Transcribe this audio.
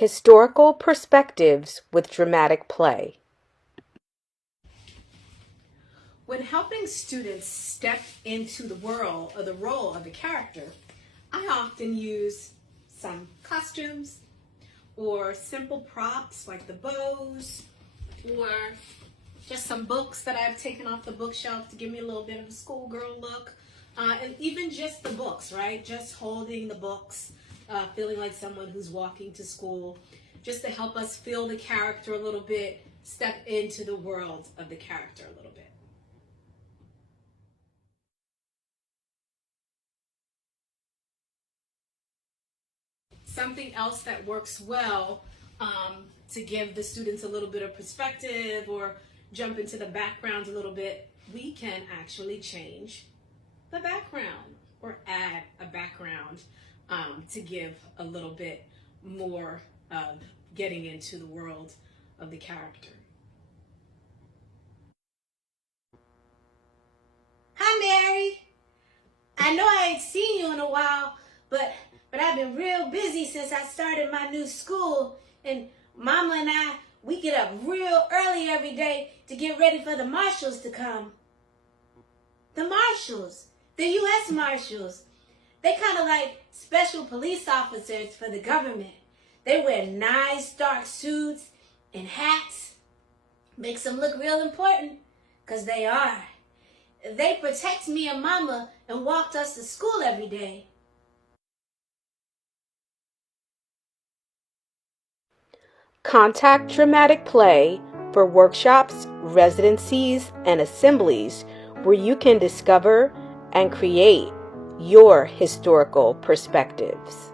Historical perspectives with dramatic play. When helping students step into the world or the role of the character, I often use some costumes or simple props like the bows or just some books that I've taken off the bookshelf to give me a little bit of a schoolgirl look. And even just the books, right? Just holding the books, feeling like someone who's walking to school, just to help us feel the character a little bit, step into the world of the character a little bit. Something else that works well to give the students a little bit of perspective or jump into the background a little bit, we can actually change the background or add a background to give a little bit more of getting into the world of the character. Hi, Mary. I know I ain't seen you in a while, but I've been real busy since I started my new school. And Mama and I, we get up real early every day to get ready for the marshals to come. The marshals, the U.S. Marshals, they kind of like special police officers for the government. They wear nice dark suits and hats. Makes them look real important, because they are. They protect me and Mama and walked us to school every day. Contact Dramatic Play for workshops, residencies, and assemblies where you can discover and create your historical perspectives.